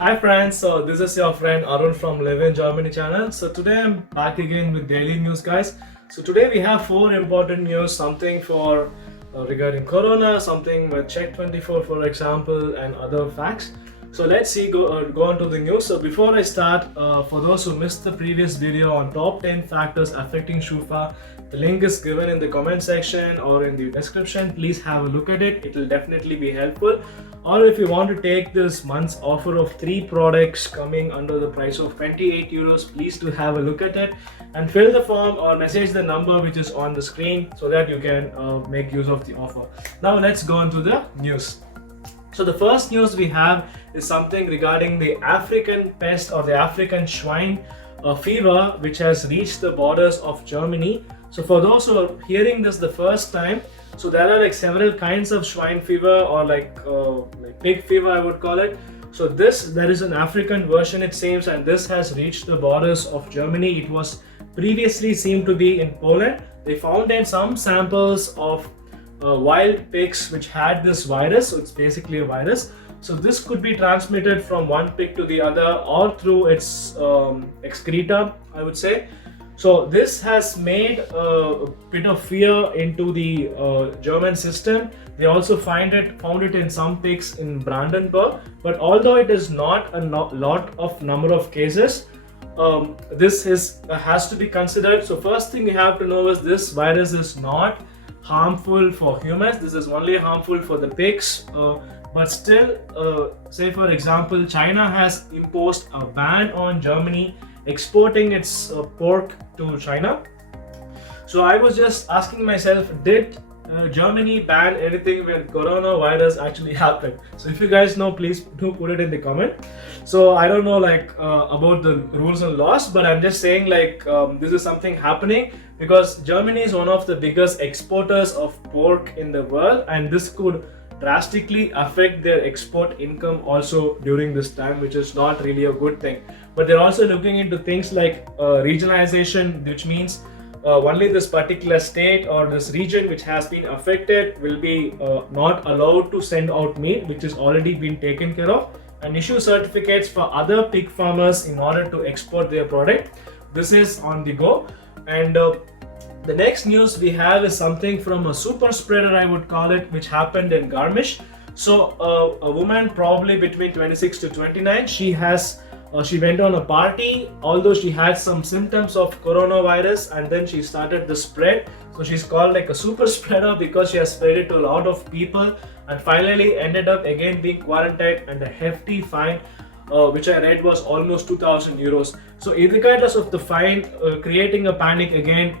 Hi friends, so this is your friend Arun from Live in Germany channel. So today I'm back again with daily news, guys. So today we have four important news, something for regarding Corona, something with Check24 for example, and other facts. So let's see, go on to the news. So before I start, for those who missed the previous video on top 10 factors affecting Shufa, the link is given in the comment section or in the description. Please have a look at it. It will definitely be helpful. Or if you want to take this month's offer of 3 products coming under the price of 28 euros, please do have a look at it and fill the form or message the number which is on the screen so that you can make use of the offer. Now let's go on to the news. So the first news we have is something regarding the African pest or the African swine fever, which has reached the borders of Germany. So for those who are hearing this the first time, so there are like several kinds of swine fever or like pig fever, I would call it. So there is an African version, it seems, and this has reached the borders of Germany. It was previously seemed to be in Poland. They found in some samples of wild pigs which had this virus. So it's basically a virus. So this could be transmitted from one pig to the other or through its excreta, I would say. So this has made a bit of fear into the German system. They also found it in some pigs in Brandenburg. But although it is not a lot of number of cases, this has to be considered. So first thing you have to know is this virus is not harmful for humans. This is only harmful for the pigs. But still, say for example, China has imposed a ban on Germany exporting its pork to China. So I was just asking myself, did Germany ban anything when coronavirus actually happened? So if you guys know, please do put it in the comment. So I don't know about the rules and laws, but I'm just saying this is something happening because Germany is one of the biggest exporters of pork in the world, and this could drastically affect their export income also during this time, which is not really a good thing. But they're also looking into things like regionalization, which means only this particular state or this region which has been affected will be not allowed to send out meat which has already been taken care of, and issue certificates for other pig farmers in order to export their product. This is on the go. And the next news we have is something from a super spreader, I would call it, which happened in Garmisch. So a woman probably between 26 to 29, she went on a party, although she had some symptoms of coronavirus, and then she started the spread. So she's called like a super spreader because she has spread it to a lot of people, and finally ended up again being quarantined and a hefty fine, which I read was almost 2,000 euros. So regardless of the fine, creating a panic again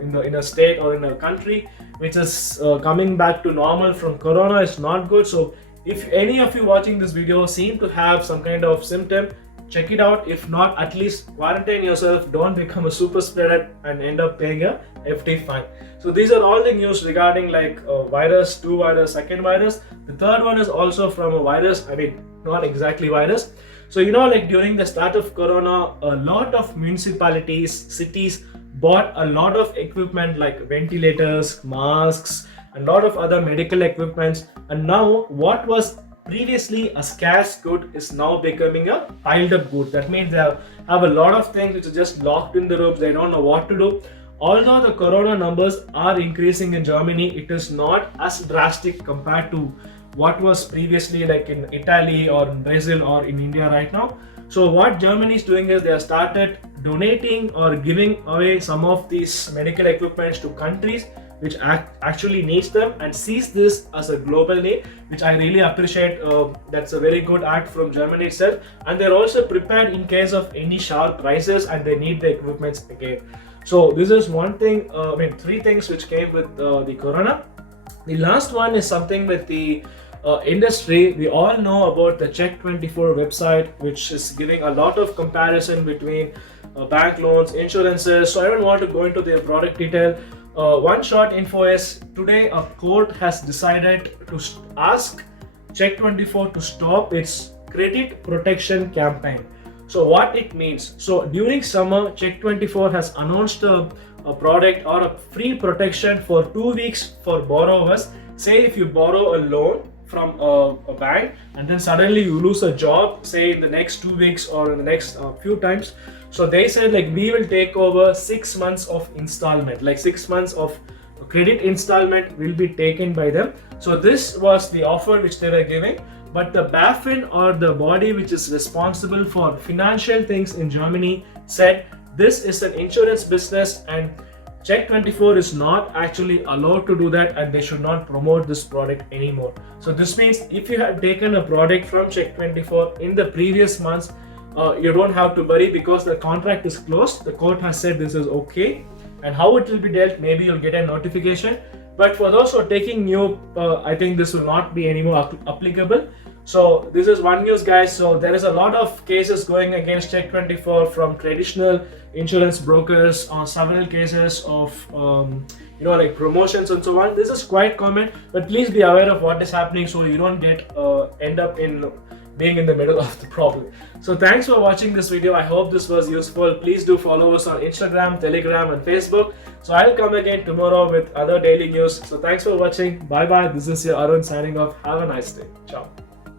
in a state or in a country which is coming back to normal from corona is not good. So if any of you watching this video seem to have some kind of symptom, check it out. If not, at least quarantine yourself. Don't become a super spreader and end up paying a hefty fine. So these are all the news regarding virus, 2 virus, second virus. The third one is also from a virus. I mean, not exactly virus. So during the start of corona, a lot of municipalities, cities bought a lot of equipment like ventilators, masks, and a lot of other medical equipments. And now what was previously a scarce good is now becoming a piled up good. That means they have a lot of things which are just locked in the rooms. They don't know what to do. Although the corona numbers are increasing in Germany, it is not as drastic compared to what was previously like in Italy or in Brazil or in India right now. So what Germany is doing is they have started donating or giving away some of these medical equipments to countries which actually needs them and sees this as a global need, which I really appreciate. That's a very good act from Germany itself, and they're also prepared in case of any sharp rises and they need the equipments again. So this is one thing, 3 things which came with the corona. The last one is something with the industry. We all know about the Check24 website, which is giving a lot of comparison between bank loans, insurances. So I don't want to go into their product detail. One short info is today a court has decided to ask Check24 to stop its credit protection campaign. So what it means, so during summer, Check24 has announced a product or a free protection for 2 weeks for borrowers. Say if you borrow a loan from a bank, and then suddenly you lose a job, say in the next 2 weeks or in the next few times. So they said like we will take over 6 months of installment, like 6 months of credit installment will be taken by them. So this was the offer which they were giving. But the BaFin, or the body which is responsible for financial things in Germany, said this is an insurance business and Check24 is not actually allowed to do that, and they should not promote this product anymore. So this means if you have taken a product from Check24 in the previous months, you don't have to worry because the contract is closed. The court has said this is okay, and how it will be dealt, maybe you'll get a notification. But for those who are taking new, I think this will not be anymore applicable. So this is one news, guys. So there is a lot of cases going against Check24 from traditional insurance brokers, on several cases of like promotions and so on. This is quite common, but please be aware of what is happening so you don't get end up in being in the middle of the problem. So thanks for watching this video. I hope this was useful. Please do follow us on Instagram, Telegram and Facebook. So I'll come again tomorrow with other daily news. So thanks for watching. Bye bye. This is your Arun signing off. Have a nice day. Ciao.